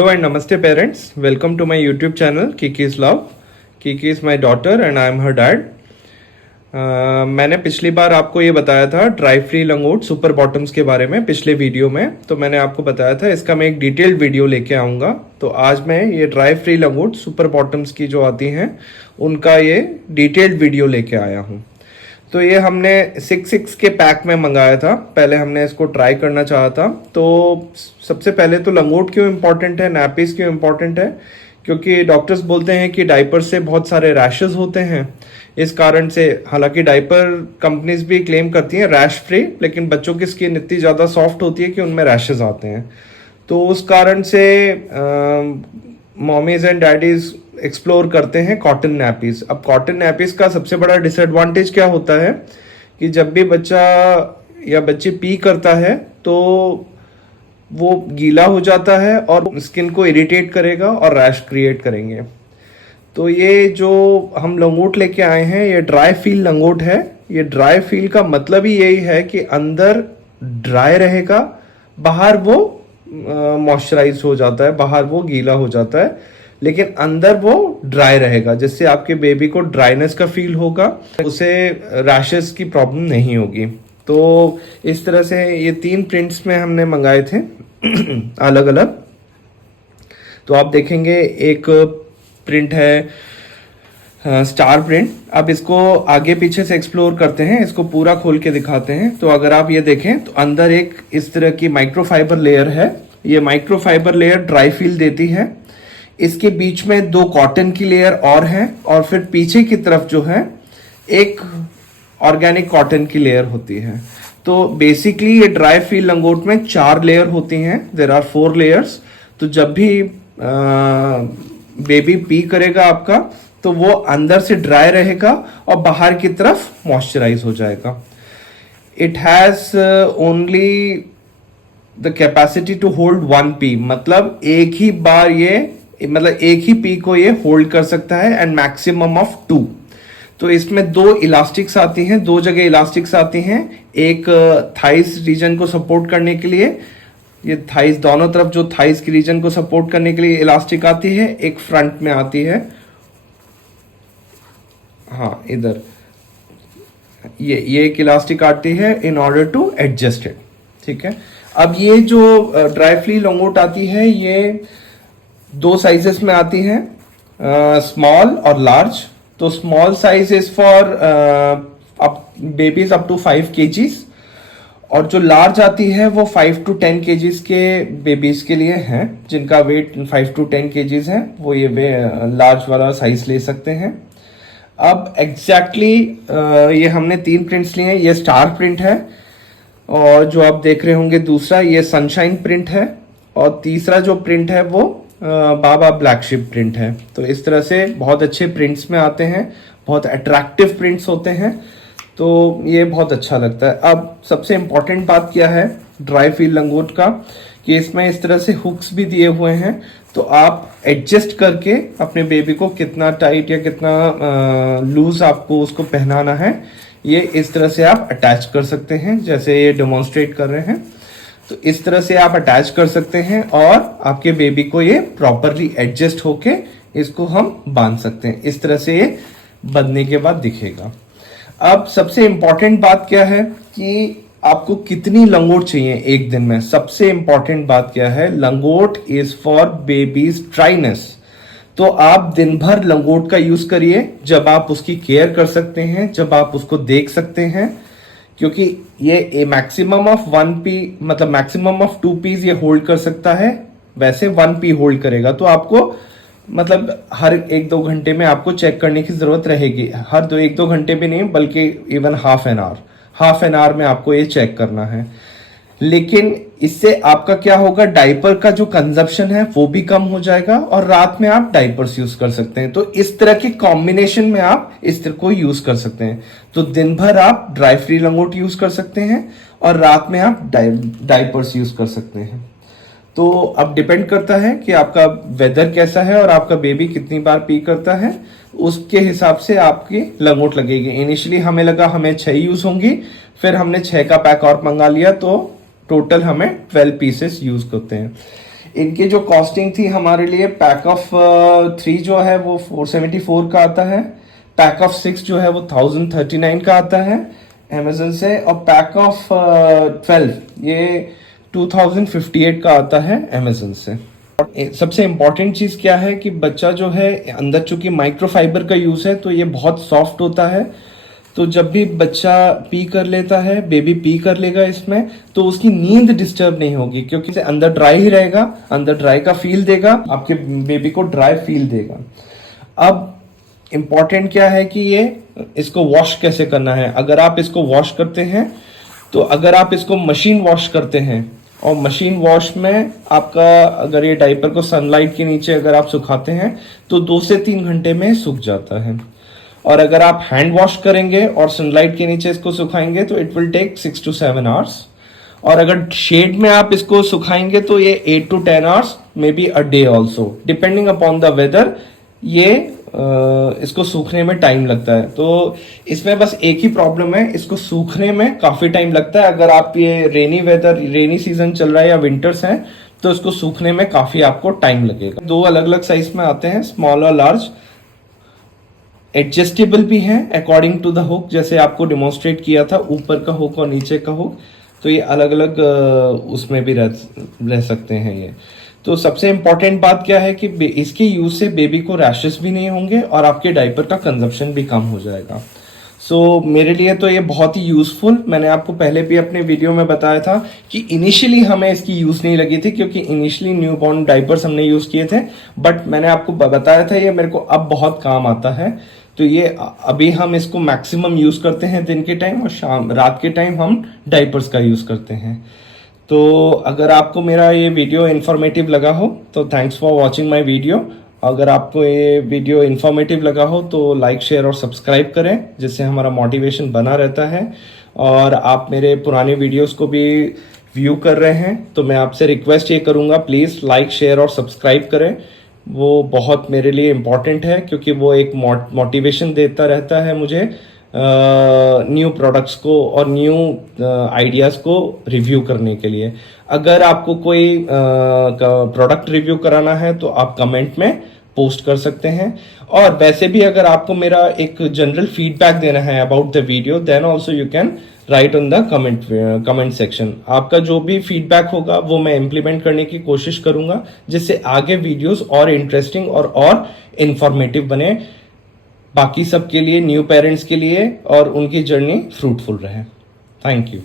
Hello and namaste parents. Welcome to my YouTube channel Kiki's Love. Kiki is my daughter and I am her dad. मैंने पिछली बार आपको ये बताया था dry free लंगोट super bottoms के बारे में पिछले वीडियो में। तो मैंने आपको बताया था इसका मैं एक डिटेल्ड वीडियो लेके आऊँगा। तो आज मैं ये ड्राई फ्री लंगोट सुपर बॉटम्स की जो आती हैं उनका ये डिटेल्ड वीडियो लेके आया हूँ। तो ये हमने 6 के पैक में मंगाया था। पहले हमने इसको ट्राई करना चाहा था। तो सबसे पहले तो लंगोट क्यों इम्पॉर्टेंट है, नैपीज क्यों इम्पॉर्टेंट है, क्योंकि डॉक्टर्स बोलते हैं कि डाइपर से बहुत सारे रैशेस होते हैं। इस कारण से हालांकि डाइपर कंपनीज भी क्लेम करती हैं रैश फ्री, लेकिन बच्चों की स्किन इतनी ज़्यादा सॉफ्ट होती है कि उनमें रैशेस आते हैं। तो उस कारण से मॉमीज एंड डैडीज एक्सप्लोर करते हैं कॉटन नैपीज। अब कॉटन नैपीज का सबसे बड़ा डिसएडवांटेज क्या होता है कि जब भी बच्चा या बच्ची पी करता है तो वो गीला हो जाता है और स्किन को इरिटेट करेगा और रैश क्रिएट करेंगे। तो ये जो हम लंगोट लेके आए हैं ये ड्राई फील लंगोट है। ये ड्राई फील का मतलब ही यही है कि अंदर ड्राई रहेगा, बाहर वो मॉइस्चराइज हो जाता है, बाहर वो गीला हो जाता है, लेकिन अंदर वो ड्राई रहेगा, जिससे आपके बेबी को ड्राइनेस का फील होगा, उसे रैशेस की प्रॉब्लम नहीं होगी। तो इस तरह से ये 3 प्रिंट्स में हमने मंगाए थे अलग अलग। तो आप देखेंगे एक प्रिंट है स्टार प्रिंट। अब इसको आगे पीछे से एक्सप्लोर करते हैं, इसको पूरा खोल के दिखाते हैं। तो अगर आप ये देखें तो अंदर एक इस तरह की माइक्रोफाइबर लेयर है। ये माइक्रोफाइबर लेयर ड्राई फील देती है। इसके बीच में 2 कॉटन की लेयर और है, और फिर पीछे की तरफ जो है एक ऑर्गेनिक कॉटन की लेयर होती है। तो बेसिकली ये ड्राई फील लंगोट में 4 लेयर होती हैं। There are 4 layers. तो जब भी बेबी पी करेगा आपका तो वो अंदर से ड्राई रहेगा और बाहर की तरफ मॉइस्चराइज हो जाएगा। It has only the capacity to hold 1 P, मतलब एक ही बार एक ही पी को ये होल्ड कर सकता है, एंड मैक्सिमम ऑफ 2। तो इसमें 2 इलास्टिक्स आती हैं, 2 जगह इलास्टिक्स आती हैं। एक थाइस रीजन को सपोर्ट करने के लिए, ये थाइस दोनों तरफ जो थाइस की रीजन को सपोर्ट करने के लिए इलास्टिक आती है, एक फ्रंट में आती है। हाँ, इधर ये एक इलास्टिक आती है in order to adjust it. ठीक है। अब ये जो ड्राई फ्ली लंगोट आती है ये 2 साइजेस में आती है, स्मॉल और लार्ज। तो small size is for babies up to 5 kgs, और जो लार्ज आती है वो 5 to 10 kgs के बेबीज के लिए हैं, जिनका वेट 5 to 10 kgs है, वो ये लार्ज वाला साइज ले सकते हैं। अब एग्जैक्टली ये हमने 3 प्रिंट्स लिए हैं। ये स्टार प्रिंट है, और जो आप देख रहे होंगे दूसरा ये सनशाइन प्रिंट है, और तीसरा जो प्रिंट है वो बाबा ब्लैक शिप प्रिंट है। तो इस तरह से बहुत अच्छे प्रिंट्स में आते हैं, बहुत अट्रैक्टिव प्रिंट्स होते हैं, तो ये बहुत अच्छा लगता है। अब सबसे इम्पॉर्टेंट बात क्या है ड्राई फील लंगोट का, कि इसमें इस तरह से हुक्स भी दिए हुए हैं। तो आप एडजस्ट करके अपने बेबी को कितना टाइट या कितना लूज आपको उसको पहनाना है, ये इस तरह से आप अटैच कर सकते हैं, जैसे ये डेमोन्स्ट्रेट कर रहे हैं। तो इस तरह से आप अटैच कर सकते हैं और आपके बेबी को ये प्रॉपरली एडजस्ट होके इसको हम बांध सकते हैं। इस तरह से ये बंधने के बाद दिखेगा। अब सबसे इंपॉर्टेंट बात क्या है कि आपको कितनी लंगोट चाहिए एक दिन में। सबसे इंपॉर्टेंट बात क्या है, लंगोट इज फॉर बेबीज ड्राइनेस। तो आप दिन भर लंगोट का यूज करिए, जब आप उसकी केयर कर सकते हैं, जब आप उसको देख सकते हैं, क्योंकि ये मैक्सिमम ऑफ 1 पी, मतलब मैक्सिमम ऑफ 2 पीज ये होल्ड कर सकता है, वैसे 1 पी होल्ड करेगा। तो आपको मतलब हर 1-2 घंटे में आपको चेक करने की जरूरत रहेगी। हर 1-2 घंटे भी नहीं, बल्कि इवन हाफ एन आवर में आपको ये चेक करना है। लेकिन इससे आपका क्या होगा, डाइपर का जो कंजप्शन है वो भी कम हो जाएगा, और रात में आप डाइपर्स यूज कर सकते हैं। तो इस तरह के कॉम्बिनेशन में आप इस तरह को यूज कर सकते हैं। तो दिन भर आप ड्राई फ्री लंगोट यूज कर सकते हैं, और रात में आप डाइपर्स यूज कर सकते हैं। तो अब डिपेंड करता है कि आपका वेदर कैसा है और आपका बेबी कितनी बार पी करता है, उसके हिसाब से आपकी लंगोट लगेगी। इनिशियली हमें लगा हमें 6 यूज होंगी, फिर हमने 6 का पैक और मंगा लिया, तो टोटल हमें 12 पीसेस यूज करते हैं। इनकी जो कॉस्टिंग थी हमारे लिए, पैक ऑफ 3 जो है वो 474 का आता है, पैक ऑफ 6 जो है वो 1039 का आता है अमेजन से, और पैक ऑफ 12 ये 2058 का आता है अमेजन से। सबसे इम्पॉर्टेंट चीज क्या है कि बच्चा जो है अंदर चूंकि माइक्रोफाइबर का यूज है तो ये बहुत सॉफ्ट होता है, तो जब भी बच्चा पी कर लेता है, बेबी पी कर लेगा इसमें, तो उसकी नींद डिस्टर्ब नहीं होगी, क्योंकि इसे अंदर ड्राई ही रहेगा, अंदर ड्राई का फील देगा, आपके बेबी को ड्राई फील देगा। अब इम्पॉर्टेंट क्या है कि ये इसको वॉश कैसे करना है। अगर आप इसको वॉश करते हैं, तो अगर आप इसको मशीन वॉश करते हैं, और मशीन वॉश में आपका अगर ये डायपर को सनलाइट के नीचे अगर आप सुखाते हैं तो 2 से 3 घंटे में सूख जाता है, और अगर आप हैंड वॉश करेंगे और सनलाइट के नीचे इसको सुखाएंगे तो it will take 6 to 7 hours, और अगर शेड में आप इसको सुखाएंगे तो ये 8 to 10 hours, maybe a day also, depending upon the weather ये इसको सूखने में टाइम लगता है। तो इसमें बस एक ही प्रॉब्लम है, इसको सूखने में काफी टाइम लगता है। अगर आप ये रेनी सीजन चल रहा है या विंटर्स है तो इसको सूखने में काफी आपको टाइम लगेगा। 2 अलग अलग साइज में आते हैं, स्मॉल और लार्ज, एडजस्टेबल भी हैं अकॉर्डिंग टू द हुक, जैसे आपको डिमॉन्स्ट्रेट किया था, ऊपर का हुक और नीचे का हुक, तो ये अलग अलग उसमें भी रह सकते हैं ये। तो सबसे इंपॉर्टेंट बात क्या है कि इसके यूज से बेबी को रैशेस भी नहीं होंगे और आपके डायपर का कंजप्शन भी कम हो जाएगा। सो मेरे लिए तो ये बहुत ही यूजफुल, मैंने आपको पहले भी अपने वीडियो में बताया था कि इनिशियली हमें इसकी यूज नहीं लगी थी, क्योंकि इनिशियली न्यूबॉर्न डायपर्स हमने यूज किए थे, बट मैंने आपको बताया था ये मेरे को अब बहुत काम आता है। तो ये अभी हम इसको मैक्सिमम यूज करते हैं दिन के टाइम, और रात के टाइम हम डायपर्स का यूज करते हैं। तो अगर आपको मेरा ये वीडियो इन्फॉर्मेटिव लगा हो तो thanks for watching my video. अगर आपको ये वीडियो इन्फॉर्मेटिव लगा हो तो लाइक, शेयर और सब्सक्राइब करें, जिससे हमारा मोटिवेशन बना रहता है। और आप मेरे पुराने वीडियोस को भी व्यू कर रहे हैं तो मैं आपसे रिक्वेस्ट ये करूँगा, प्लीज़ लाइक, शेयर और सब्सक्राइब करें। वो बहुत मेरे लिए इम्पॉर्टेंट है, क्योंकि वो एक मोटिवेशन देता रहता है मुझे न्यू प्रोडक्ट्स को और न्यू आइडियाज़ को रिव्यू करने के लिए। अगर आपको कोई प्रोडक्ट रिव्यू कराना है तो आप कमेंट में पोस्ट कर सकते हैं, और वैसे भी अगर आपको मेरा एक जनरल फीडबैक देना है about the video, then also you can write on the comment section. आपका जो भी फीडबैक होगा वो मैं इम्प्लीमेंट करने की कोशिश करूंगा, जिससे आगे वीडियोस और इंटरेस्टिंग और इंफॉर्मेटिव बने, बाकी सबके लिए, न्यू पेरेंट्स के लिए, और उनकी जर्नी फ्रूटफुल रहे। Thank you.